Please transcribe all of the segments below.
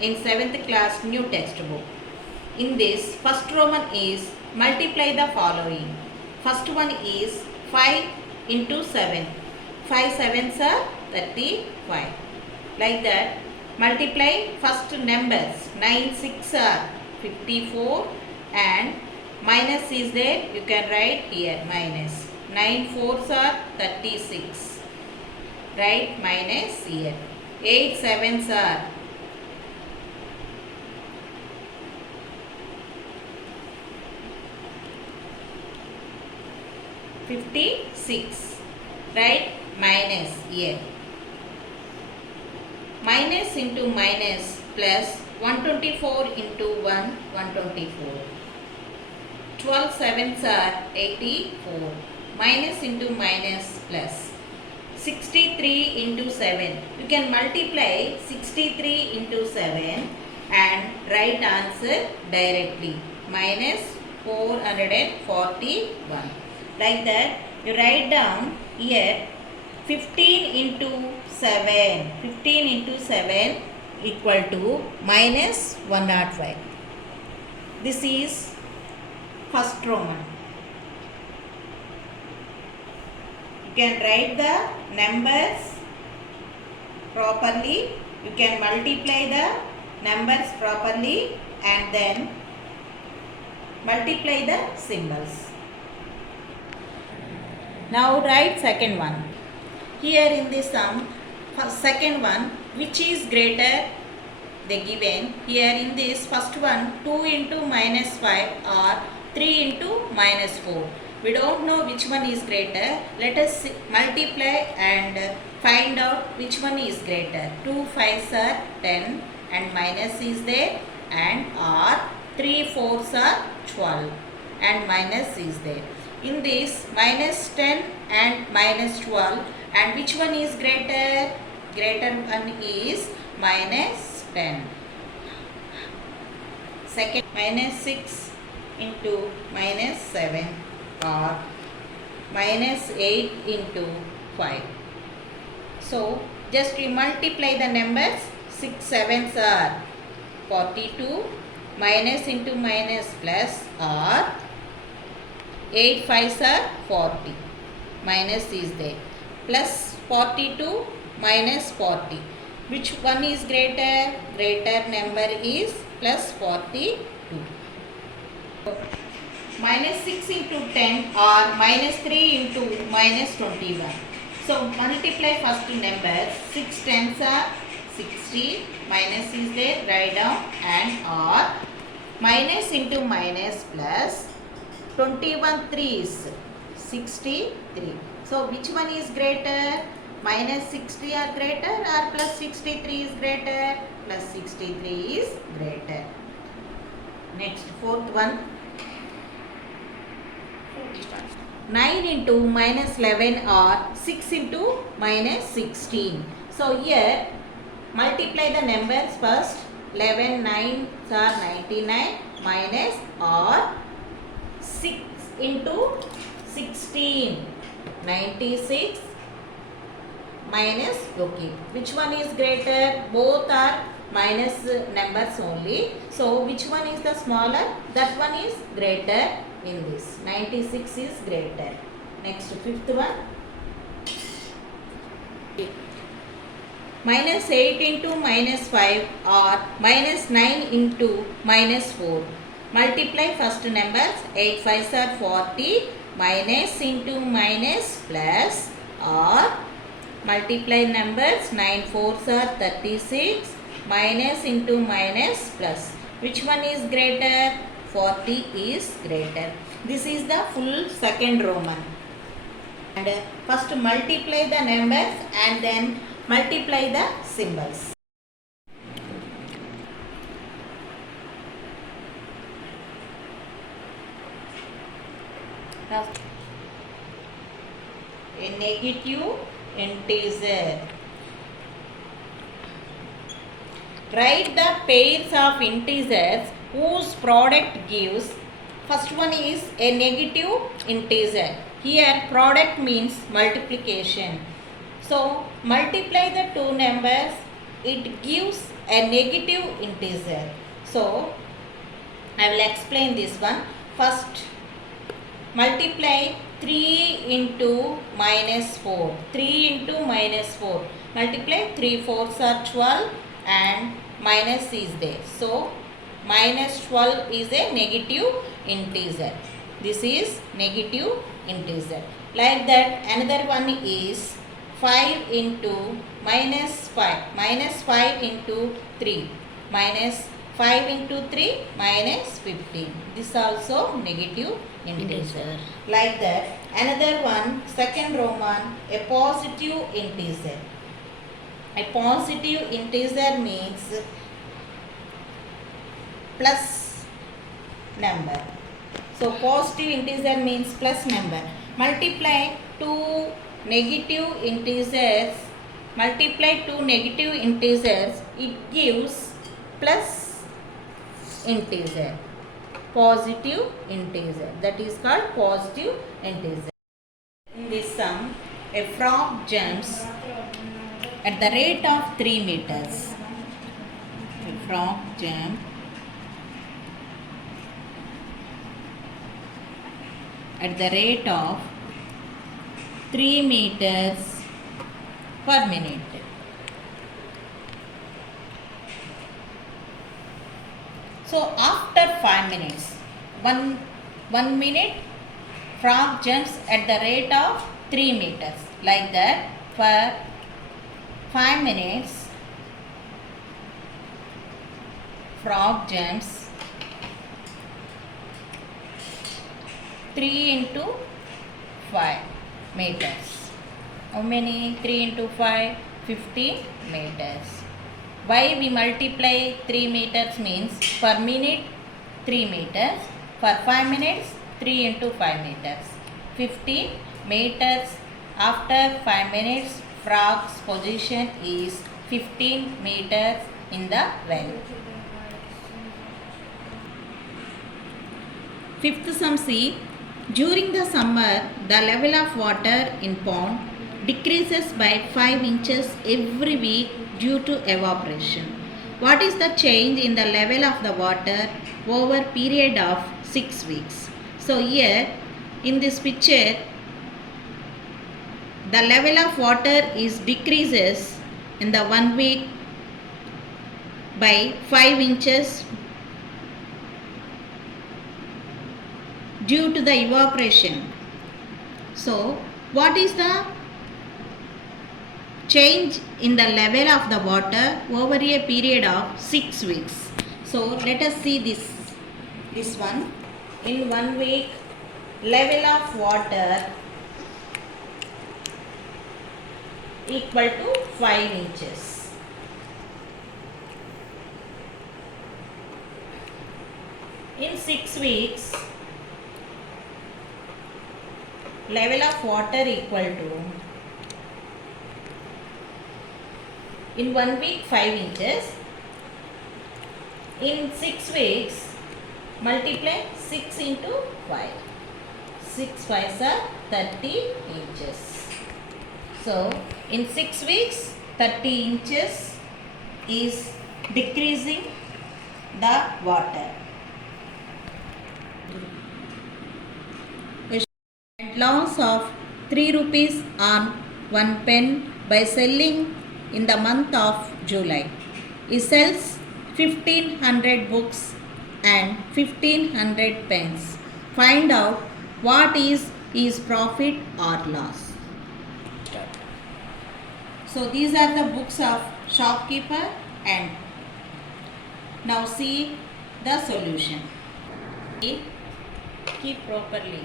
in 7th class new textbook. In this, first Roman is multiply the following. First one is 5 into 7. 5 sevens are 35. Like that, multiply first numbers. 9 6 are 54 and minus is there. You can write here minus. 9 4s are 36. Write minus here. 8 sevens are 56. Write minus here. Minus into minus plus 124 into 1, 124. 12 sevens are 84. Minus into minus plus 63 into 7. You can multiply 63 into 7 and write answer directly. Minus 441. Like that, you write down here 15 into 7. 15 into 7 equal to minus 105. This is first Roman. You can write the numbers properly. You can multiply the numbers properly and then multiply the symbols. Now write second one. Here in this sum, second one, which is greater, they given. Here in this first one, 2 into minus 5 or 3 into minus 4. We don't know which one is greater. Let us multiply and find out which one is greater. 2 5s are 10 and minus is there and or 3 4s are 12 and minus is there. In this minus 10 and minus 12 and which one is greater? Greater one is minus 10. Second, minus 6 into minus 7 or minus 8 into 5. So, just we multiply the numbers. 6 sevens are 42. Minus into minus plus or 8 5s are 40. Minus is there. Plus 42 minus 40. Which one is greater? Greater number is plus 42. Minus 6 into 10 or minus 3 into minus 21. So multiply first numbers. 6 tens are 60. Minus is there. Write down and or minus into minus plus 21 3s 63. So which one is greater? Minus 60 are greater or plus 63 is greater? Plus 63 is greater. Next, fourth one. 9 into minus 11 or 6 into minus 16. So here multiply the numbers first. 11 9s are 99 minus or 6 into 16 96 minus. Okay, which one is greater? Both are minus numbers only. So which one is the smaller? That one is greater in this. 96 is greater. Next, fifth one. Minus 8 into minus 5 or minus 9 into minus 4. Multiply first numbers. 8 5s are 40. Minus into minus plus or multiply numbers. 9 4s are 36. Minus into minus plus. Which one is greater? 40 is greater. This is the full second Roman. And first multiply the numbers and then multiply the symbols. Now, a negative integer. Write the pairs of integers whose product gives. First one is a negative integer. Here product means multiplication. So multiply the two numbers. it gives a negative integer. So I will explain this one. First, multiply 3 into minus 4. 3 into minus 4. Multiply 3 fours are 12 and minus is there. So minus 12 is a negative integer. This is negative integer. Like that, another one is 5 into minus 5. Minus 5 into 3. Minus 5 into 3 minus 15. This also negative integer. Like that, another one, second Roman, a positive integer. A positive integer means plus number. So positive integer means plus number. Multiply two negative integers. Multiply two negative integers. It gives plus integer. Positive integer. That is called positive integer. In this sum, a frog jumps at the rate of 3 meters. A frog jumps at the rate of 3 meters per minute. So after 5 minutes, 1 minute, frog jumps at the rate of 3 meters. Like that, for 5 minutes, frog jumps 3 into 5 meters. How many? 3 into 5, 15 meters. Why we multiply 3 meters means per minute 3 meters. For 5 minutes 3 into 5 meters. 15 meters. After 5 minutes, frog's position is 15 meters in the well. Fifth sum C. During the summer, the level of water in pond decreases by 5 inches every week due to evaporation. What is the change in the level of the water over period of 6 weeks? So here in this picture, the level of water is decreases in the 1 week by 5 inches due to the evaporation. So what is the change in the level of the water over a period of 6 weeks? So let us see this one. In 1 week, level of water equal to 5 inches. In 6 weeks, level of water equal to, in 1 week 5 inches, in 6 weeks multiply 6 into 5, 6 5s are 30 inches. So in 6 weeks 30 inches is decreasing the water. Loss of 3 rupees on 1 pen by selling in the month of July. He sells 1500 books and 1500 pens. Find out what is his profit or loss. So these are the books of shopkeeper, and now see the solution. Keep properly.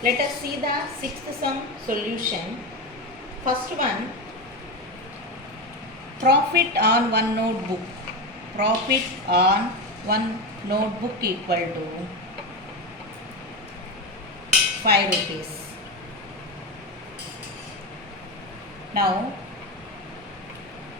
Let us see the sixth sum solution. First one, profit on one notebook. Profit on one notebook equal to 5 rupees. Now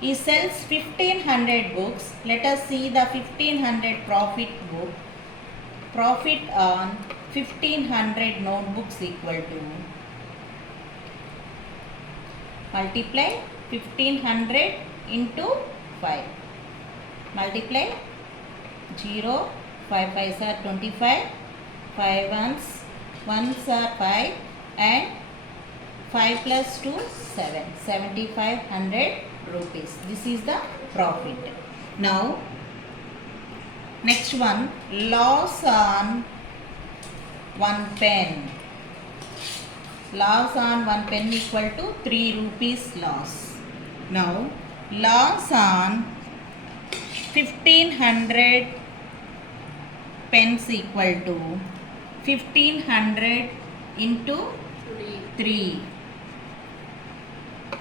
He sells 1500 books. Let us see the 1500 profit book. Profit on 1500 notebooks equal to, multiply 1500 into 5. Multiply 0, 5 5s are 25, 5 1s are 5, and 5 plus 2, 7. 7500 rupees. This is the profit. Now, next one, loss on 1 pen. Loss on 1 pen equal to 3 rupees loss. Now, loss on 1500 pens equal to 1500 into 3.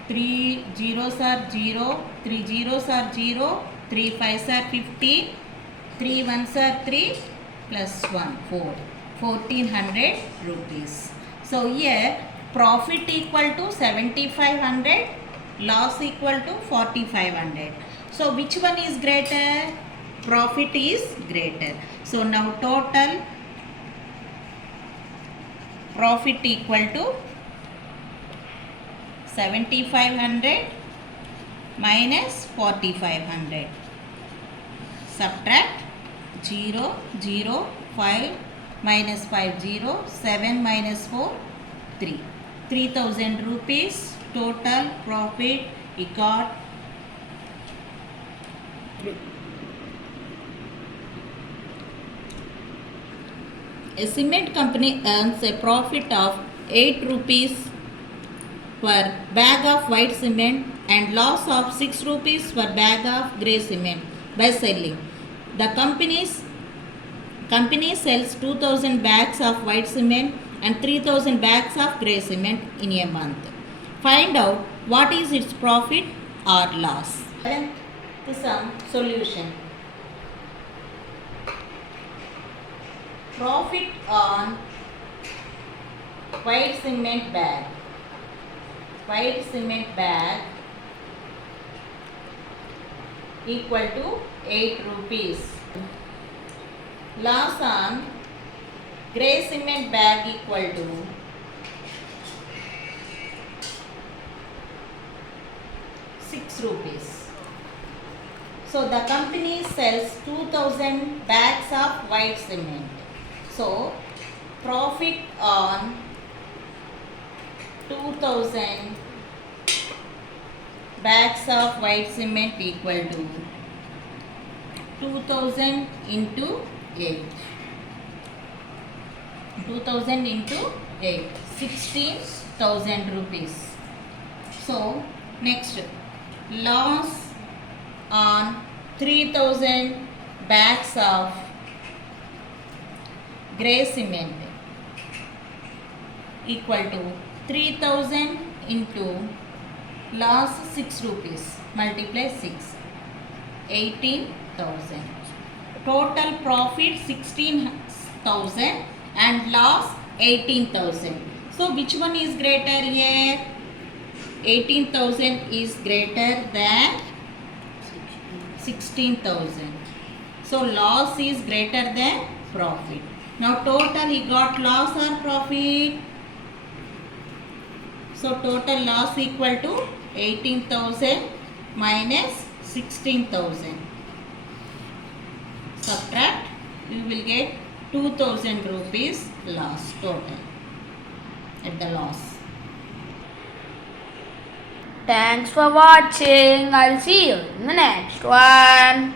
3 zeros are 0, 3 zeros are 0, 3 5s are 15, 3 1s are 3, plus 1, 4. 1400 rupees. So here profit equal to 7500, loss equal to 4500. So which one is greater? Profit is greater. So now total profit equal to 7500 minus 4500. Subtract 0, 0, 5 minus 5, 0, 7 minus 4, 3. 3000 rupees total profit he got. A cement company earns a profit of 8 rupees per bag of white cement and loss of 6 rupees per bag of grey cement by selling. The company sells 2000 bags of white cement and 3000 bags of grey cement in a month. Find out what is its profit or loss. 11th sum solution. Profit on white cement bag. White cement bag equal to 8 rupees. Loss on grey cement bag equal to 6 rupees. So the company sells 2000 bags of white cement. So profit on 2000 bags of white cement equal to 2000 into 8. 2000 into 8. 16,000 rupees. So next, loss on 3000 bags of grey cement equal to 3000 into loss 6 rupees, multiply 6, 18,000. Total profit 16,000 and loss 18,000. So which one is greater here? 18,000 is greater than 16,000. So loss is greater than profit. Now total he got loss or profit? So total loss equal to 18,000 minus 16,000. Subtract, you will get 2,000 rupees loss total at the loss. Thanks for watching. I'll see you in the next one.